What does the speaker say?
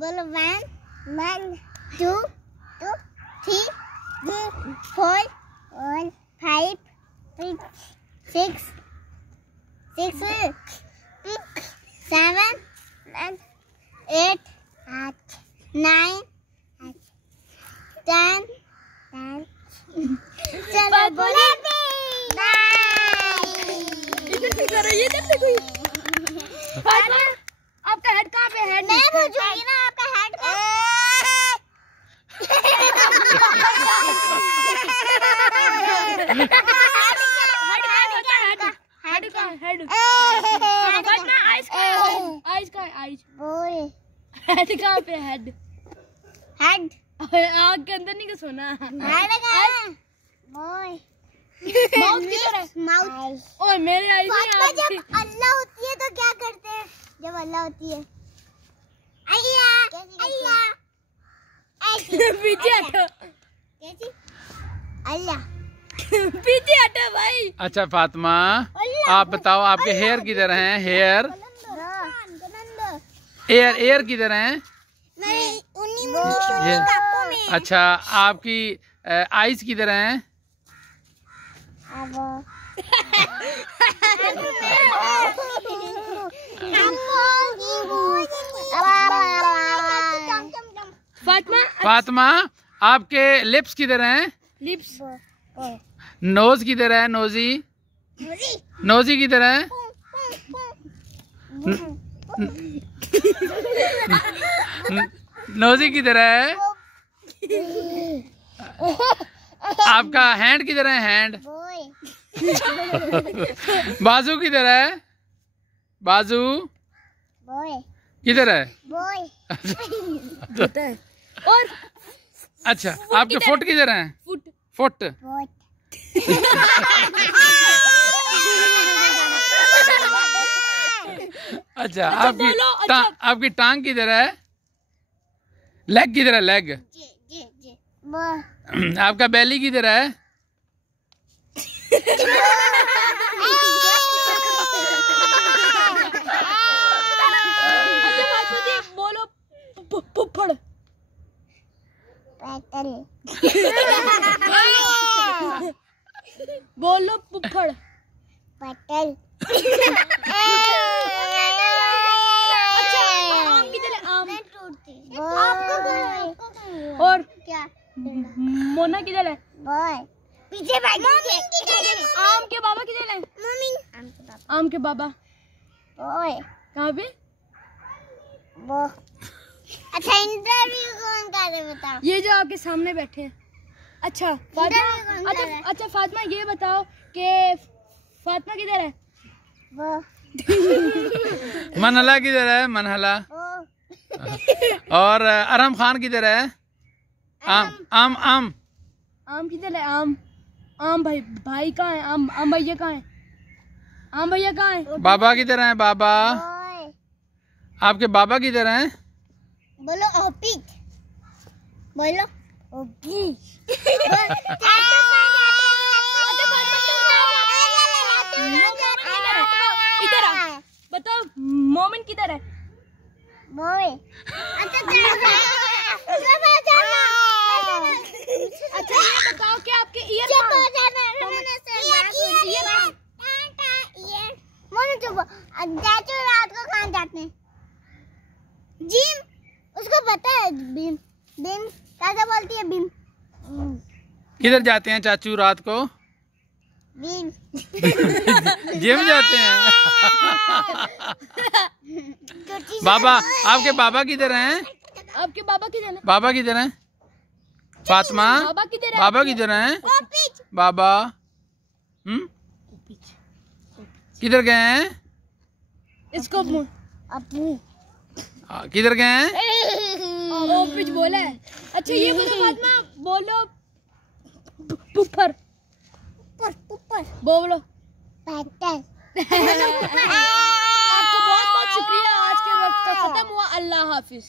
बोलो 1 2 3 4 5 6 7 8 9 10 चलो बोलो ये आपका हेड कहाँ पे है? मैं पूछूंगी ना आपका हेड कहाँ? हेड कहाँ पे? हेड हेड आग के अंदर नहीं सोना। हेड कहाँ है? बॉय माउथ किधर है? माउथ। ओए मेरे आई फातिमा, जब अल्लाह होती है तो क्या करते हैं? जब अल्लाह होती है अल्लाह अल्लाह पीछे हटो। कैसी अल्लाह पीछे हटो भाई। अच्छा फातिमा, आप बताओ आपके हेयर किधर हैं? हेयर एयर किधर हैं? अच्छा, आपकी आईज किधर हैं? फातिमा, आपके लिप्स किधर हैं? लिप्स। नोज किधर है? नोजी किधर है? नोजी किधर है? आपका हैंड किधर है? हैंड। बाजू किधर है? बाजू किधर है? और अच्छा, आपके फुट किधर हैं? फुट। अच्छा, आपकी टांग किधर है? लेग किधर है? लेग। आपका बेली किधर है? बोलो फुफड़। बोलो फुफड़। पटल। अच्छा, आम किधर है? आम। और क्या? मोना किधर है? पीछे आम के बाबा किधर है? आम के बाबा कहाँ पे? अच्छा, इंटरव्यू कौन कर रहे बताओ? ये जो आपके सामने बैठे हैं। अच्छा फातिमा, अच्छा फातिमा, ये बताओ कि फातिमा किधर है? मनहला किधर है? मनहला। और अरहम खान किधर है? आम किधर है? आम भाई कहाँ है? आम भैया कहाँ है? आम भैया कहाँ है? बाबा किधर है? बाबा। आपके बाबा किधर हैं? बोलो ऑफिस। बोलो ऑफिस। इधर आ, बताओ मोमिन किधर है? अच्छा, ये बताओ कि आपके ईयर चाचू रात को कहाँ जाते हैं? जिम। उसको पता है बीम। क्या बोलती है? बीम। किधर जाते हैं चाचू रात को? बीम। जिम जाते हैं। बाबा, आपके बाबा किधर हैं? आपके बाबा किधर है? बाबा किधर हैं? फातिमा, बाबा किधर हैं? बाबा किधर गए हैं? इसको किधर गए हैं? ऑफिस बोला है। अच्छा, ये बोलो फातिमा, बोलो पुप्पर। बोलो पटल। आपका बहुत बहुत शुक्रिया। आज के वक्त का खत्म हुआ। अल्लाह हाफिज।